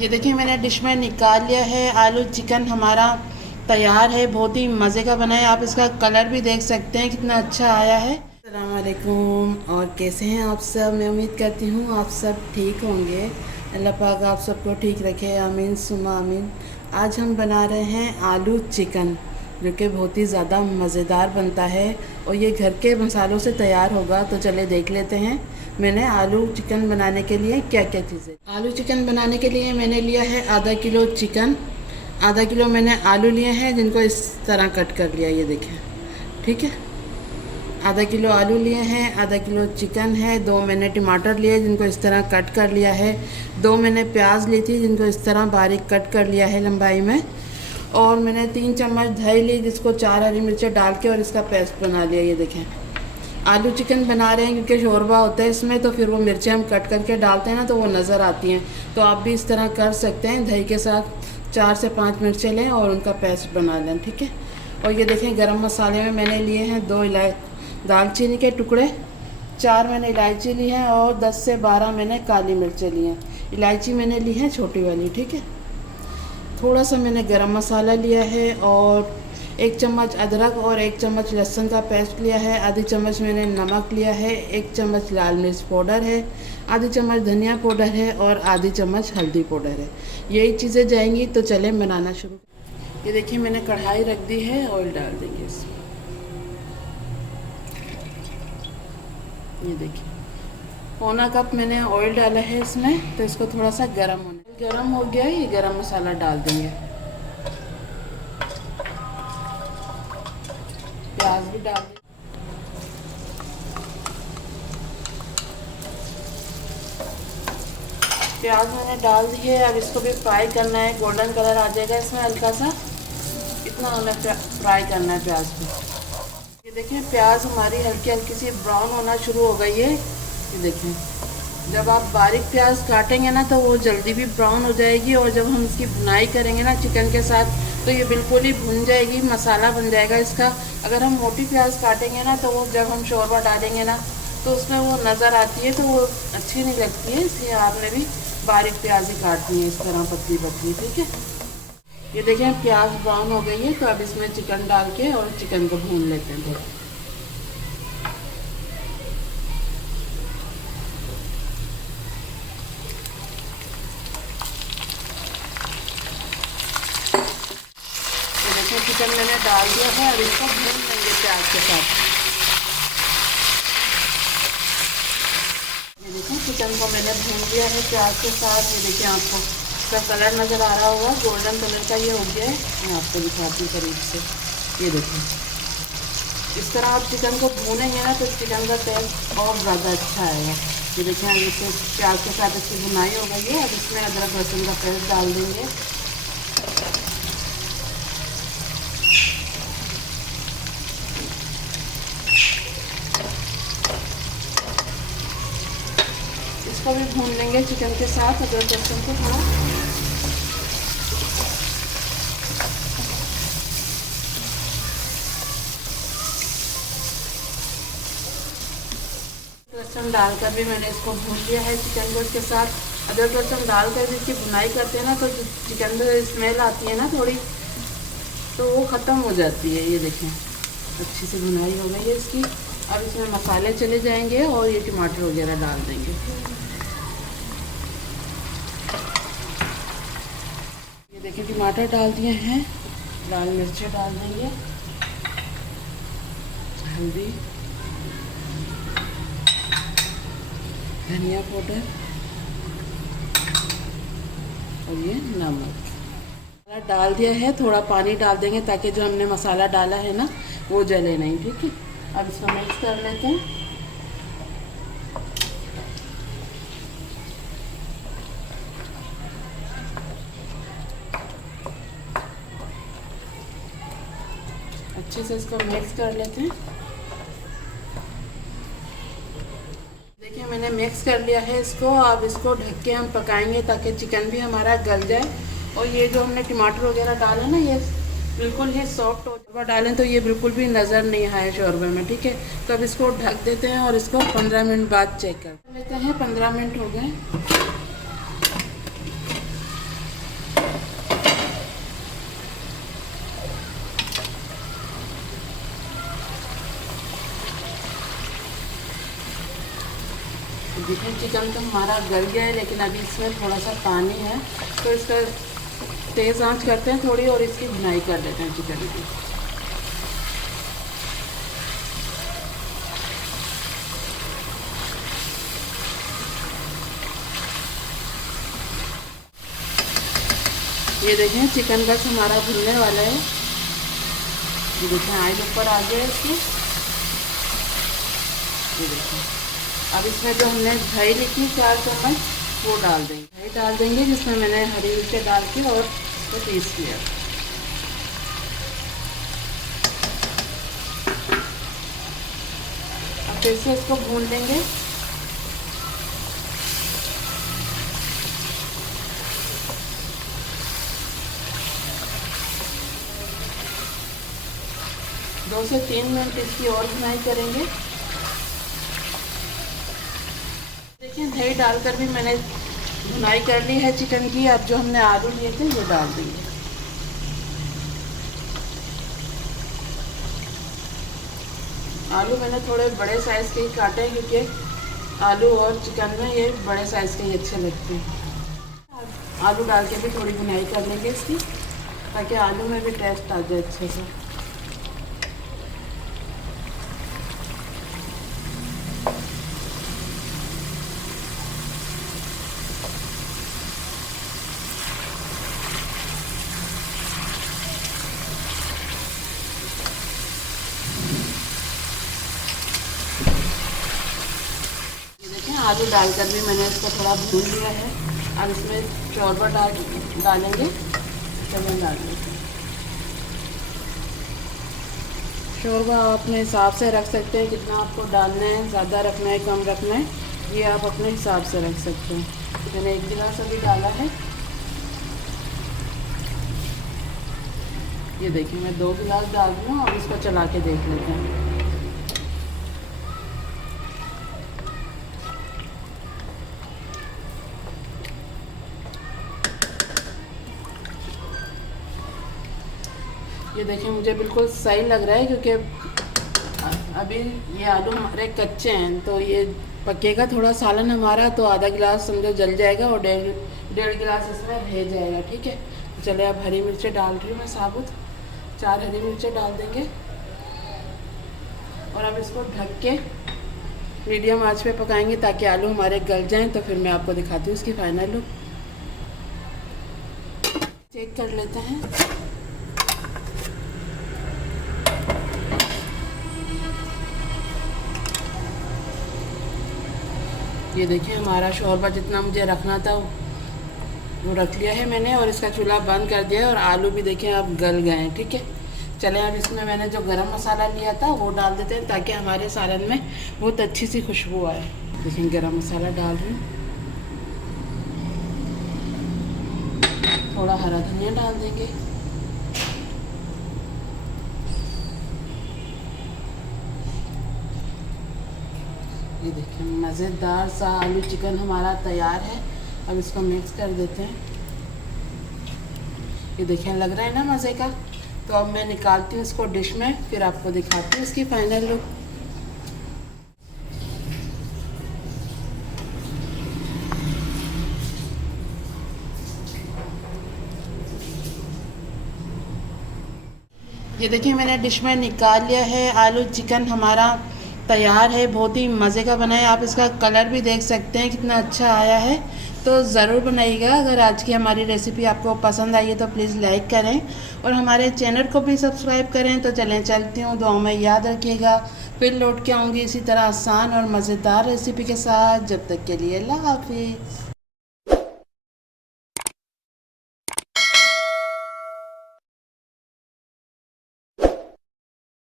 ये देखिए मैंने डिश में निकाल लिया है। आलू चिकन हमारा तैयार है। बहुत ही मज़े का बना है। आप इसका कलर भी देख सकते हैं कितना अच्छा आया है। अस्सलाम वालेकुम। और कैसे हैं आप सब? मैं उम्मीद करती हूँ आप सब ठीक होंगे। अल्लाह पाक आप सबको ठीक रखे, आमीन सुमा आमीन। आज हम बना रहे हैं आलू चिकन, जो कि बहुत ही ज़्यादा मज़ेदार बनता है और ये घर के मसालों से तैयार होगा। तो चले देख लेते हैं मैंने आलू चिकन बनाने के लिए क्या क्या चीज़ें। आलू चिकन बनाने के लिए मैंने लिया है आधा किलो चिकन। आधा किलो मैंने आलू लिए हैं जिनको इस तरह कट कर लिया, ये देखें, ठीक है। आधा किलो आलू लिए हैं, आधा किलो चिकन है। 2 मैंने टमाटर लिए जिनको इस तरह कट कर लिया है। 2 मैंने प्याज ली थी जिनको इस तरह बारीक कट कर लिया है लंबाई में। और मैंने 3 चम्मच दही ली जिसको 4 हरी मिर्चें डाल के और इसका पेस्ट बना लिया। ये देखें, आलू चिकन बना रहे हैं क्योंकि शोरबा होता है इसमें, तो फिर वो मिर्चें हम कट करके डालते हैं ना तो वो नज़र आती हैं। तो आप भी इस तरह कर सकते हैं। दही के साथ 4 से 5 मिर्चें लें और उनका पेस्ट बना लें, ठीक है। और ये देखें गरम मसाले में मैंने लिए हैं 2 दालचीनी के टुकड़े, 4 मैंने इलायची ली है और 10 से 12 मैंने काली मिर्चें ली हैं। इलायची मैंने ली है छोटी वाली, ठीक है। थोड़ा सा मैंने गरम मसाला लिया है और 1 चम्मच अदरक और 1 चम्मच लहसुन का पेस्ट लिया है। आधी चम्मच मैंने नमक लिया है। 1 चम्मच लाल मिर्च पाउडर है। आधी चम्मच धनिया पाउडर है और आधी चम्मच हल्दी पाउडर है। यही चीज़ें जाएंगी। तो चलें बनाना शुरू। ये देखिए मैंने कढ़ाई रख दी है, ऑयल डाल देंगे इसमें। ये देखिए 1/4 कप मैंने ऑयल डाला है इसमें। तो इसको थोड़ा सा गर्म हो गया है। ये गरम मसाला डाल देंगे। प्याज भी डाल देंगे। प्याज मैंने डाल दी है। अब इसको भी फ्राई करना है। गोल्डन कलर आ जाएगा इसमें हल्का सा, इतना हमें फ्राई करना है प्याज को। ये देखें प्याज हमारी हल्की हल्की सी ब्राउन होना शुरू हो गई है। ये देखें, जब आप बारीक प्याज काटेंगे ना तो वो जल्दी भी ब्राउन हो जाएगी और जब हम इसकी भुनाई करेंगे ना चिकन के साथ तो ये बिल्कुल ही भुन जाएगी, मसाला बन जाएगा इसका। अगर हम मोटी प्याज काटेंगे ना तो वो जब हम शोरबा डालेंगे ना तो उसमें वो नज़र आती है तो वो अच्छी नहीं लगती है। इसलिए आपने भी बारीक प्याज ही काटनी है इस तरह पतली पतली, ठीक है। ये देखें प्याज ब्राउन हो गई है। तो अब इसमें चिकन डाल के और चिकन को भून लेते हैं थोड़ा। चिकन मैंने डाल दिया है। अब इसको भून लेंगे प्याज के साथ। ये देखिए चिकन को मैंने भून लिया है प्याज के साथ। ये देखिए आपको इसका कलर नज़र आ रहा होगा, गोल्डन कलर का ये हो गया है। मैं आपको दिखाती हूँ करीब से। ये देखिए इस तरह आप चिकन को भूनेंगे ना तो चिकन का टेस्ट और ज़्यादा अच्छा आएगा। ये देखिए अब इसे प्याज के साथ इसकी भुनाई हो गई है। अब इसमें अदरक लहसुन का पेस्ट डाल देंगे। इसको भी भून लेंगे चिकन के साथ अदरक लहसुन को थोड़ा। लहसुन डालकर भी मैंने इसको भून लिया है चिकन को इसके साथ। अदरक लहसुन डालकर भी इसकी भुनाई करते हैं ना तो चिकन में स्मेल आती है ना थोड़ी, तो वो ख़त्म हो जाती है। ये देखें अच्छी सी भुनाई हो गई है इसकी। अब इसमें मसाले चले जाएंगे और ये टमाटर वगैरह डाल देंगे। ये देखिए टमाटर डाल दिए हैं, लाल मिर्चें डाल देंगे, हल्दी, धनिया पाउडर और ये नमक डाल दिया है। थोड़ा पानी डाल देंगे ताकि जो हमने मसाला डाला है ना वो जले नहीं, ठीक है। अब इसको मिक्स कर लेते हैं। अच्छे से इसको मिक्स कर लेते हैं। देखिए मैंने मिक्स कर लिया है इसको। अब इसको ढक के हम पकाएंगे ताकि चिकन भी हमारा गल जाए। और ये जो हमने टमाटर वगैरह डाला ना ये बिल्कुल ही सॉफ्ट हो जाए। डालें तो ये बिल्कुल भी नज़र नहीं आए शोरबे में, ठीक है। तो अब इसको ढक देते हैं और इसको 15 मिनट बाद चेक कर लेते हैं। 15 मिनट हो गए। देखिए चिकन तो हमारा गल गया है, लेकिन अभी इसमें थोड़ा सा पानी है, तो इसका तेज़ आंच करते हैं थोड़ी और इसकी भुनाई कर देते हैं चिकन की। ये देखें चिकन बस हमारा भुनने वाला है। ये देखें ऑयल ऊपर आ गया है इसमें। ये देखें अब इसमें जो हमने दही ली थी 4 चम्मच वो डाल देंगे। दही डाल देंगे जिसमें मैंने हरी मिर्च डाल के और इसको पीस किया। अब फिर से इसको भून लेंगे। दो से 3 मिनट इसकी और भुनाई करेंगे। देखिए दही डालकर भी मैंने भुनाई कर ली है चिकन की। अब जो हमने आलू लिए थे वो डाल देंगे। आलू मैंने थोड़े बड़े साइज़ के ही काटे हैं, क्योंकि आलू और चिकन में ये बड़े साइज़ के ही अच्छे लगते हैं। आलू डाल के भी थोड़ी भुनाई कर लेंगे इसकी, ताकि आलू में भी टेस्ट आ जाए अच्छे से। आलू डालकर भी मैंने इसको थोड़ा भून लिया है। अब इसमें शोरबा डालेंगे। चमें डालेंगे शोरबा आप अपने हिसाब से रख सकते हैं, कितना आपको डालना है, ज़्यादा रखना है कम रखना है, ये आप अपने हिसाब से रख सकते हैं। मैंने 1 गिलास अभी डाला है। ये देखिए मैं 2 गिलास डाल रही हूँ और इसको चला के देख लेते हैं। ये देखिए मुझे बिल्कुल सही लग रहा है, क्योंकि अभी ये आलू हमारे कच्चे हैं, तो ये पकेगा थोड़ा सालन हमारा, तो आधा गिलास समझो जल जाएगा और डेढ़ गिलास इसमें रह जाएगा। ठीक है, तो चले अब हरी मिर्चें डाल रही हूँ मैं साबुत। 4 हरी मिर्चें डाल देंगे और अब इसको ढक के मीडियम आंच पे पकाएंगे, ताकि आलू हमारे गल जाएं। तो फिर मैं आपको दिखाती हूँ इसकी फाइनल लुक। चेक कर लेते हैं। ये देखिए हमारा शोरबा जितना मुझे रखना था वो रख लिया है मैंने, और इसका चूल्हा बंद कर दिया है। और आलू भी देखिए अब गल गए हैं। ठीक है, चलें अब इसमें मैंने जो गरम मसाला लिया था वो डाल देते हैं, ताकि हमारे सालन में बहुत अच्छी सी खुशबू आए। देखिए गरम मसाला डाल रही हूँ, थोड़ा हरा धनिया डाल देंगे। ये देखिए मज़ेदार सा आलू चिकन हमारा तैयार है। अब इसको मिक्स कर देते हैं। ये देखिए लग रहा है ना मज़े का। तो अब मैं निकालती हूँ इसको डिश में, फिर आपको दिखाती हूँ इसकी फाइनल लुक। ये देखिए मैंने डिश में निकाल लिया है। आलू चिकन हमारा तैयार है, बहुत ही मज़े का बना है। आप इसका कलर भी देख सकते हैं कितना अच्छा आया है। तो ज़रूर बनाइएगा। अगर आज की हमारी रेसिपी आपको पसंद आई है तो प्लीज़ लाइक करें और हमारे चैनल को भी सब्सक्राइब करें। तो चलें चलती हूँ, दुआ में याद रखिएगा। फिर लौट के आऊँगी इसी तरह आसान और मज़ेदार रेसिपी के साथ। जब तक के लिए अल्लाह हाफिज़।